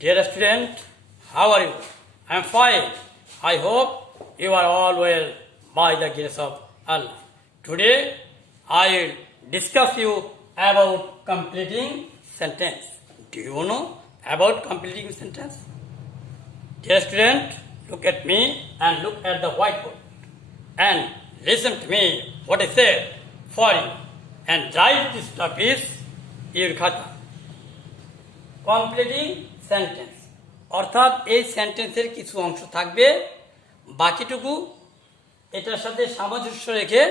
Dear student, how are you? I am fine. I hope you are all well by the grace of Allah. Today, I will discuss you about completing sentence. Do you know about completing sentence? Dear student, look at me and look at the whiteboard and listen to me what I said for you and write this topic your khata. Completing sentence অর্থাৎ এই সেন্টেন্সের কিছু অংশ থাকবে, বাকিটুকু এটার সাথে সামঞ্জস্য রেখে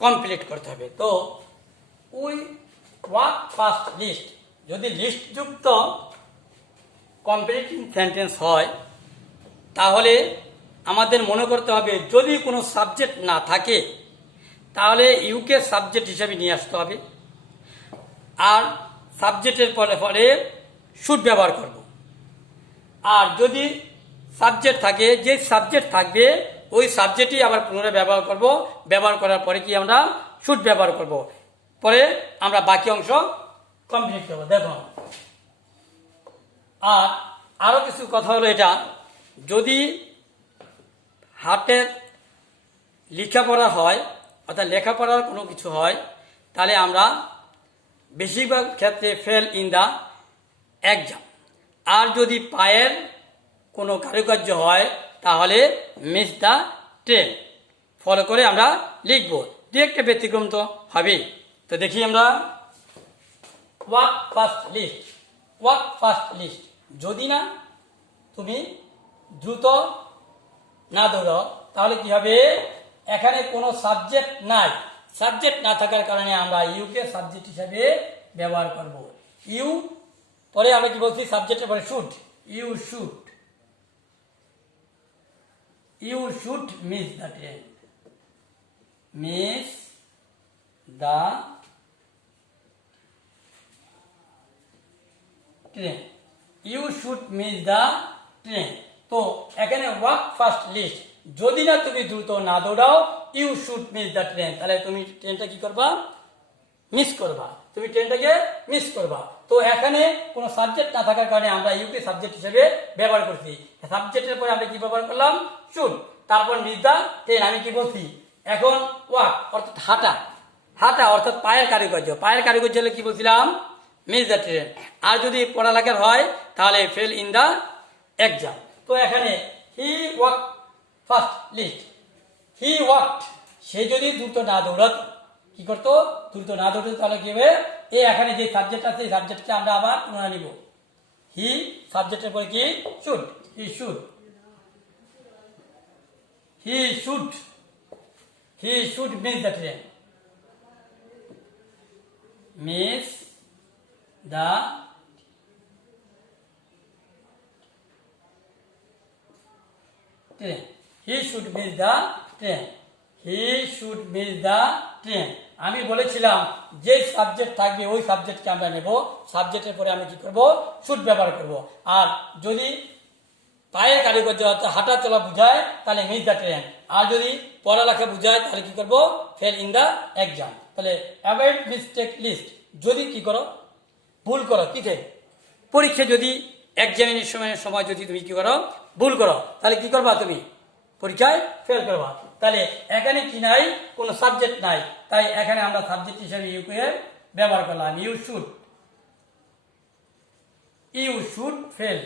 কমপ্লিট করতে হবে। তো উই ওয়াক ফার্স্ট লিস্ট যদি লিস্টযুক্ত কমপ্লিটিং সেন্টেন্স হয় তাহলে আমাদের মনে করতে হবে যদি কোনো সাবজেক্ট না থাকে তাহলে ইউকে সাবজেক্ট হিসাবে নিয়ে আসতে হবে, আর সাবজেক্টের পরে শুড ব্যবহার করব। আর যদি সাবজেক্ট থাকে, যে সাবজেক্ট থাকবে ওই সাবজেক্টই আবার পুনরায় ব্যবহার করব। ব্যবহার করার পরে কি আমরা শুড ব্যবহার করব, পরে আমরা বাকি অংশ কমপ্লিট করব। দেখো, আর আরও কিছু কথা হলো এটা, যদি হাতের লেখাপড়া হয় অর্থাৎ লেখাপড়ার কোনো কিছু হয় তাহলে আমরা বেশিরভাগ ক্ষেত্রে ফেল ইন দ্য এক্সাম। আর যদি পায়ের কোনো কারুকার্য হয় তাহলে মিস দ্য ট্রেন ফলো করে আমরা লিখব। দু একটা ব্যতিক্রম তো হবেই। তো দেখি আমরা walk fast lest. Walk fast lest যদি না তুমি দ্রুত না দৌড়াও তাহলে কি হবে, এখানে কোনো সাবজেক্ট নাই। সাবজেক্ট না থাকার কারণে আমরা ইউকে সাবজেক্ট হিসাবে ব্যবহার করব। ইউ পরে আমরা কি বলছি, সাবজেক্টের পরে should. You should, you should miss the train. Miss the train, you should miss the train. তো এখানে ওয়াক ফার্স্ট লিস্ট যদি না তুমি দ্রুত না দৌড়াও, you should miss the train, তাহলে তুমি ট্রেনটা কি করবা, মিস করবা। তুমি ট্রেনটাকে মিস করবা। তো এখানে কোনো সাবজেক্ট না থাকার কারণে আমরা ইউকে সাবজেক্ট হিসেবে ব্যবহার করছি। সাবজেক্টের পরে আমরা কি ব্যবহার করলাম, শুড, তারপর মিস দ্য ট্রেন। আমি কি বলছি এখন, ওয়াক অর্থাৎ হাঁটা, হাঁটা অর্থাৎ পায়ের কারুকার্য। পায়ের কারুকার্য হলে কি বলছিলাম, মিস দ্য ট্রেন। আর যদি পড়ালেখার হয় তাহলে ফেল ইন দ্য এক্সাম। তো এখানে he walk fast lest, he walked, সে যদি দ্রুত না দৌড়াতো, কি করতো, দ্রুত না দৌড়াতো তাহলে কি হবে, এই এখানে যে সাবজেক্ট আছে এই সাবজেক্টকে আমরা আবার পুনরায় নিব। হি সাবজেক্টের পরে কি, should, he should, he should, he should miss the train. Miss the train, he should miss the train, he should miss the train. আমি বলেছিলাম যে সাবজেক্ট থাকবে ওই সাবজেক্টকে আমরা নেব, সাবজেক্টের পরে আমি কি করব, শুড ব্যবহার করব। আর যদি পায়ের কারিগর্য হাঁটা চলা বুঝায় তাহলে মিস দ্য ট্রেন, আর যদি পড়ালেখা বুঝায় তাহলে কি করব, ফেল ইন দ্য এক্সাম। তাহলে অ্যাভয়েড মিস্টেক লিস্ট, যদি কি করো, ভুল করো, কিসে, পরীক্ষা যদি এক্সামিনেশনের সময় যদি তুমি কি করো, ভুল করো, তাহলে কি করবা, তুমি পরীক্ষায় ফেল করবা। তাহলে এখানে কি নাই, কোনো সাবজেক্ট নাই, তাই এখানে আমরা সাবজেক্ট হিসেবে ইউকে ব্যবহার করলাম। You should, you should fail,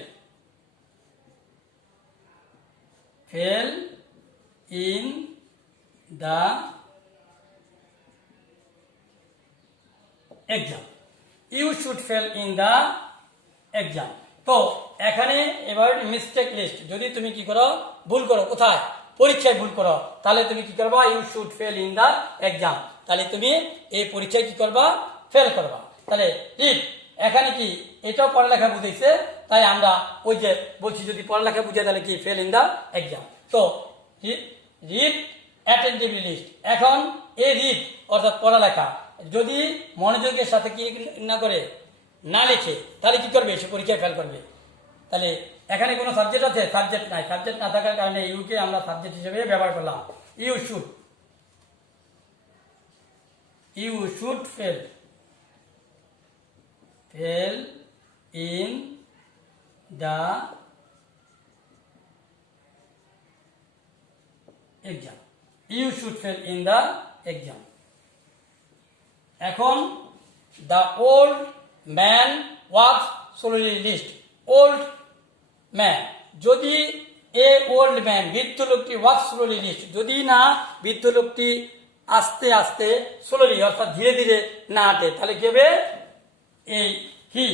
fail in the exam, you should fail in the exam. তো এখানে এবার মিস্টেক লিস্ট, যদি তুমি কি করো, ভুল করো, কোথায়, পরীক্ষায় ভুল করো, তাহলে তুমি কি করবা, you should fail in the exam, তাহলে তুমি এই পরীক্ষায় কি করবা, ফেল করবা। তাহলে রিড, এখানে কি এটাও পড়ালেখা বুঝাইছে, তাই আমরা ওই যে বলছি যদি পড়ালেখা বুঝে তাহলে কি, ফেল ইন দ্য এক্সাম। তো রিড অ্যাটেন্টিভলি লিস্ট, এখন এই রিড অর্থাৎ পড়ালেখা যদি মনোযোগের সাথে কি না করে, না লিখে, তাহলে কি করবে, সে পরীক্ষায় ফেল করবে। তাহলে এখানে কোনো সাবজেক্ট আছে, সাবজেক্ট নাই, সাবজেক্ট না থাকার কারণে ইউকে আমরা সাবজেক্ট হিসেবে ব্যবহার করলাম। You should, you should fail, fail in the exam. You should fail in the exam. এখন the old man walks slowly list. Old man, যদি এ ওল্ড ম্যান বৃদ্ধ লোকটি ওয়াক স্লোলি লিস্ট, যদি না বৃদ্ধ লোকটি আস্তে আস্তে স্লোলি অর্থাৎ ধীরে ধীরে না হাঁটে, তাহলে কি হবে? এই হি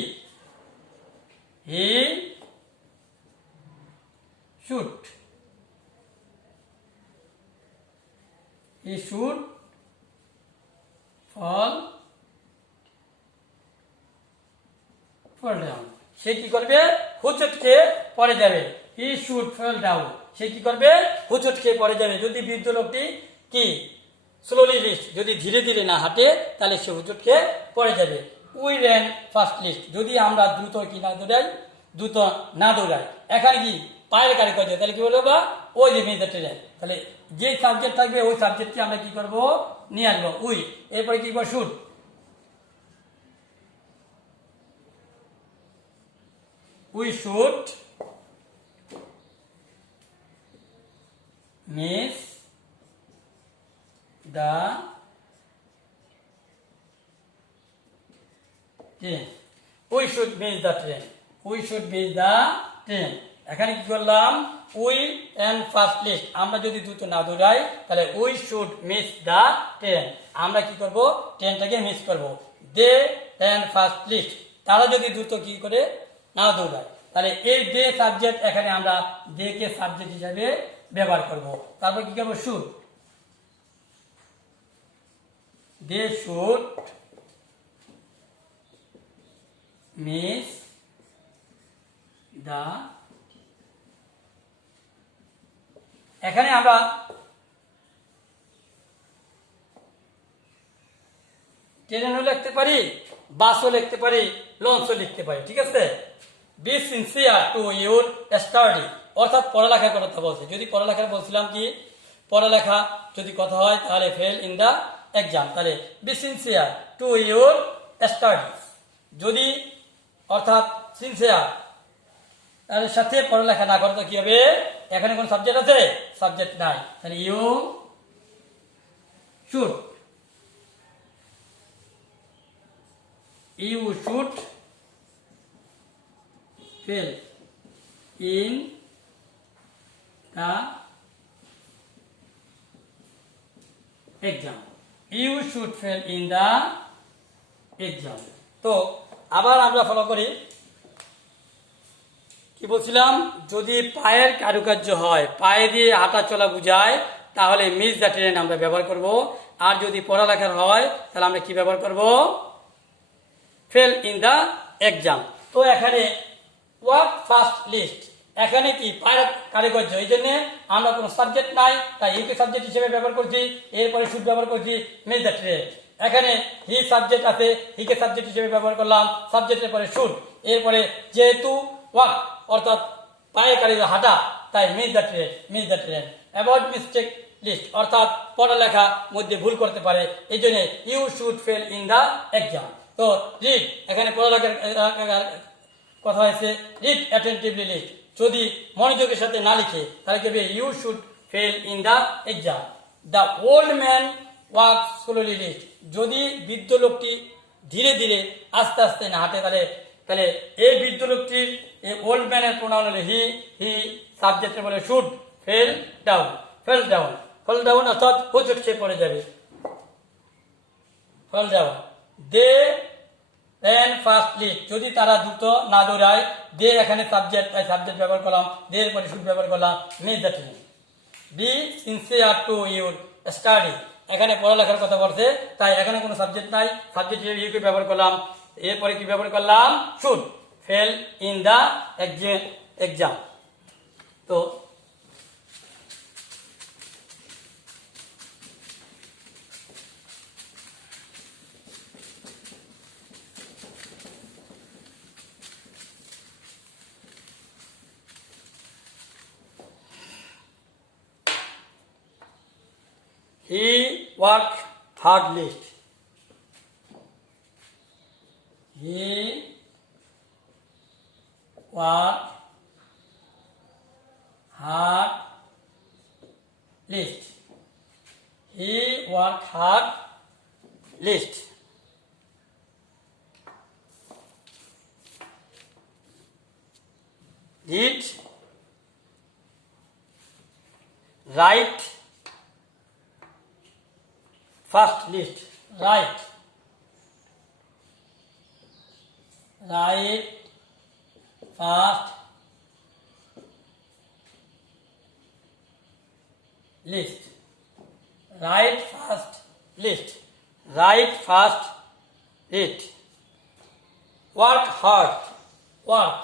শুড fall ডাউন। সে কি করবে? হুচট খেয়ে পড়ে যাবে। হি শুড ফল ডাউন, সে কি করবে? হুচট খেয়ে পড়ে যাবে। যদি বৃদ্ধ লোকটি কি স্লোলি লিস্ট, যদি ধীরে ধীরে না হাঁটে, তাহলে সে হুচট খেয়ে পড়ে যাবে। উই র্যান ফার্স্ট লিস্ট, যদি আমরা দ্রুত কি না দৌড়াই, দ্রুত না দৌড়াই। এখানে কি পায়ের কারিগর, তাহলে কি বলবো? বা ওই যে মেয়েদের ট্রেন, তাহলে যে সাবজেক্ট থাকবে ওই সাবজেক্টকে আমরা কি করবো? নিয়ে আসবো উই। এরপরে কি করবো? Should. We should miss the train. We should miss the train. We should miss the train. এখানে কি করলাম? উই এন্ড ফার্স্ট লিস্ট, আমরা যদি দ্রুত না দৌড়াই তাহলে we should miss the train, আমরা কি করব? ট্রেনটাকে মিস করব। দে এন্ড ফার্স্ট লিস্ট, তারা যদি দ্রুত কি করে না দৌড়ায়, তাহলে এই দে সাবজেক্ট, এখানে আমরা দে কে সাবজেক্ট হিসাবে ব্যবহার করব। তারপর কি করবো? শুড। দে শুড মিস দা, এখানে আমরা ট্রেনও লিখতে পারি, বাসও লিখতে পারি, লঞ্চও লিখতে পারি, ঠিক আছে? Be sincere to your study, অর্থাৎ পড়ালেখার কথা বলছে। যদি পড়ালেখার বলছিলাম কি পড়ালেখা যদি কথা হয় তাহলে ফেল ইন দা এক্সাম, তাহলে be sincere to your study. যদি অর্থাৎ সিনসিয়ার তার সাথে পড়ালেখা না করতে কি হবে? এখানে কোন সাবজেক্ট আছে? সাবজেক্ট নাই, তাহলে you should, you should fail in the exam. You should fail in the exam. তো আবার আমরা ফলো করি, কি বলছিলাম? যদি পায়ের কারুকার্য হয়, পায়ে দিয়ে হাঁটা চলা বুঝায়, তাহলে মিস দ্য ট্রেন আমরা ব্যবহার করব। আর যদি পড়ালেখার হয় তাহলে আমরা কি ব্যবহার করব? Fail in the exam. তো এখানে ওয়ার্ক ফার্স্ট লিস্ট, এখানে কি পায়ের কারিগর্য, এই জন্য আমরা কোনো সাবজেক্ট নাই, তাই ইউকে সাবজেক্ট হিসেবে ব্যবহার করছি। এরপরে শুড ব্যবহার করছি মিস দ্য ট্রেন। এখানে হি সাবজেক্ট আছে, হিকে সাবজেক্ট হিসেবে ব্যবহার করলাম, সাবজেক্টের পরে শুড। এরপরে যেহেতু ওয়ার্ক অর্থাৎ পায়ের কারিগর হাঁটা, তাই miss the train, miss the train. Avoid mistake lest, অর্থাৎ পড়ালেখা মধ্যে ভুল করতে পারে, এই জন্য you should fail in the exam. তো রিড, এখানে পড়ালেখার কথা হয়েছে রিড অ্যাটেন্টিভলি লিস্ট, যদি মনোযোগের সাথে না লিখে তাহলে কি হবে? You should fail in the exam. The old man walk slowly lest, যদি বৃদ্ধ লোকটি ধীরে ধীরে আস্তে আস্তে না হাঁটে, তাহলে এই বৃদ্ধ লোকটির এই ওল্ড ম্যানের প্রোনাউন হলে হি, হি সাবজেক্টে বলে should fell down, fell down, fall down অর্থাৎ হুচট খেয়ে পড়ে যাবে, fall down. They end fast lest, যদি তারা দ্রুত না দৌড়ায়, দে এখানে সাবজেক্ট, তাই সাবজেক্ট ব্যবহার করলাম, দে এর পরে শুড ব্যবহার করলাম, miss the train. Be sincere to your study, এখানে পড়ালেখার কথা বলছে, তাই এখানে কোনো সাবজেক্ট নাই, সাবজেক্ট হিসেবে ইউকে ব্যবহার করলাম। এরপরে কি ব্যবহার করলাম? Should fail in the exam. তো he worked hard list. He work hard lest, he work hard lest. Did write first list, write first list, write first list, write first list. Work hard, work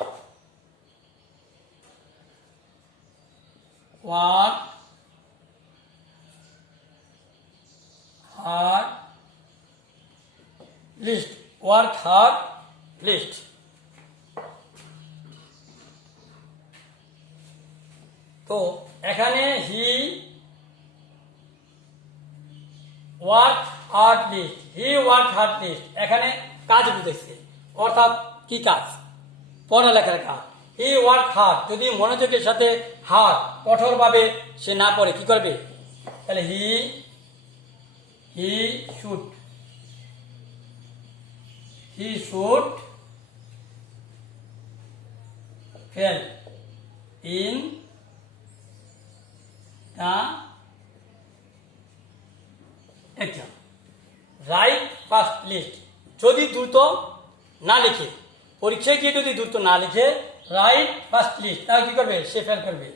hard list, work hard list. তো এখানে he work hard lest, he work hard lest এখানে কাজ বুঝেছে, অর্থাৎ কি কাজ? পড়ালেখার কাজ। হি ওয়ার্ক হার্ড যদি মনোযোগের সাথে হার্ড কঠোরভাবে সে না পড়ে কি করবে? তাহলে he should fail in the exam. Write fast lest যদি দ্রুত না লিখে, পরীক্ষায় গিয়ে যদি দ্রুত না লিখে রাইট ফার্স্ট লিস্ট, তাহলে কি করবে? সে ফেল করবে।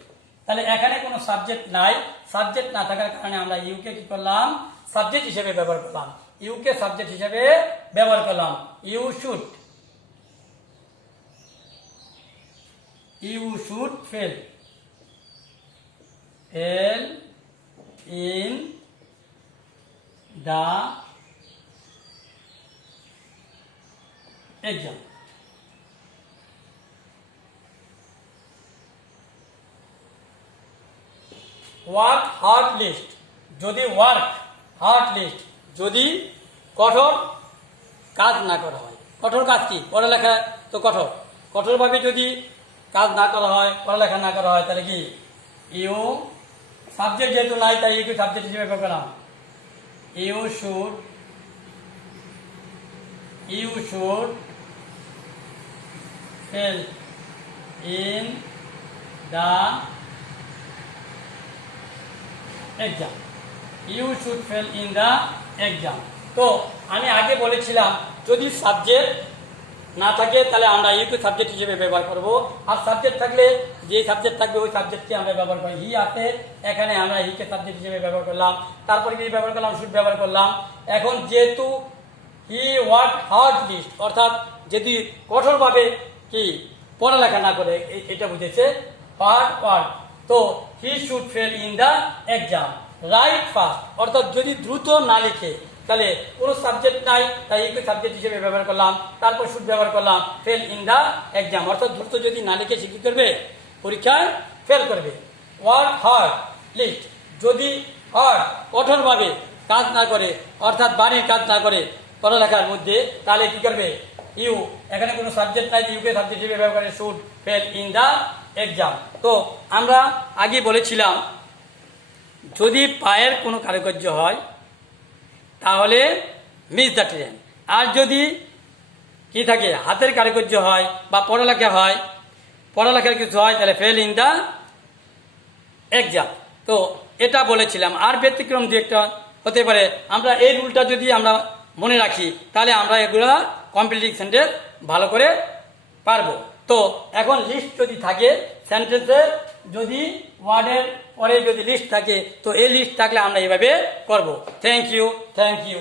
তাহলে এখানে কোনো সাবজেক্ট নাই, সাবজেক্ট না থাকার কারণে আমরা ইউকে কি করলাম? সাবজেক্ট হিসেবে ব্যবহার করলাম, ইউকে সাবজেক্ট হিসেবে ব্যবহার করলাম। You should fail in the exam. Work hard lest যদি যদি কঠোর কাজ না করা হয়। কঠোর কাজ কি? পড়ালেখা তো কঠোরভাবে যদি কাজ না করা হয়, পড়ালেখা না করা হয়, তাহলে কি ইউ সাবজেক্ট যেহেতু নাই তাই ইউকে সাবজেক্ট হিসেবে ব্যবহার করলাম। You should fail in the exam. You should fail in the exam. তো আমি আগে বলেছিলাম যদি সাবজেক্ট না থাকে তাহলে আমরা ইউকে সাবজেক্ট হিসেবে ব্যবহার করব, আর সাবজেক্ট থাকলে যে সাবজেক্ট থাকবে ওই সাবজেক্টকে আমরা ব্যবহার করি। হি আছে, এখানে আমরা হিকে সাবজেক্ট হিসেবে ব্যবহার করলাম, তারপরে কি ব্যবহার করলাম? শুড ব্যবহার করলাম। এখন যেহেতু হি ওয়ার্ক হার্ড লিস্ট, অর্থাৎ যদি কঠোরভাবে কি পড়ালেখা না করে, এটা বুঝেছে ওয়ার্ক। তো হি should fail in the exam. Write first অর্থাৎ যদি দ্রুত না লিখে তাহলে কোনো সাবজেক্ট নাই তাই ইউকে সাবজেক্ট হিসেবে ব্যবহার করলাম, তারপর শুড ব্যবহার করলাম। ফেল ইন দ্য এক্সাম অর্থাৎ দ্রুত যদি না লিখে সে কি করবে? পরীক্ষায় ফেল করবে। ওয়ার্ক হার্ড লিস্ট যদি হার্ড কঠোরভাবে কাজ না করে, অর্থাৎ বাড়ির কাজ না করে পড়ালেখার মধ্যে, তাহলে কি করবে? ইউ এখানে কোনো সাবজেক্ট নাই, ইউকে সাবজেক্ট হিসেবে ব্যবহার করে should fail in the exam. তো আমরা আগে বলেছিলাম যদি পায়ের কোনো কারুকার্য হয় তাহলে মিস দ্য ট্রেন, আর যদি কি থাকে হাতের কারুকার্য হয় বা পড়ালেখার কিছু হয় তাহলে ফেল ইন দ্য এক্সাম। তো এটা বলেছিলাম। আর ব্যতিক্রম দু একটা হতে পারে, আমরা এই রুলটা যদি আমরা মনে রাখি তাহলে আমরা এগুলা কমপ্লিটিং সেন্টেন্স ভালো করে পারবো। তো এখন লিস্ট যদি থাকে সেন্টেন্সের, যদি ওয়ার্ডের পরে যদি লিস্ট থাকে তো এই লিস্ট থাকলে আমরা এইভাবে করব। Thank you.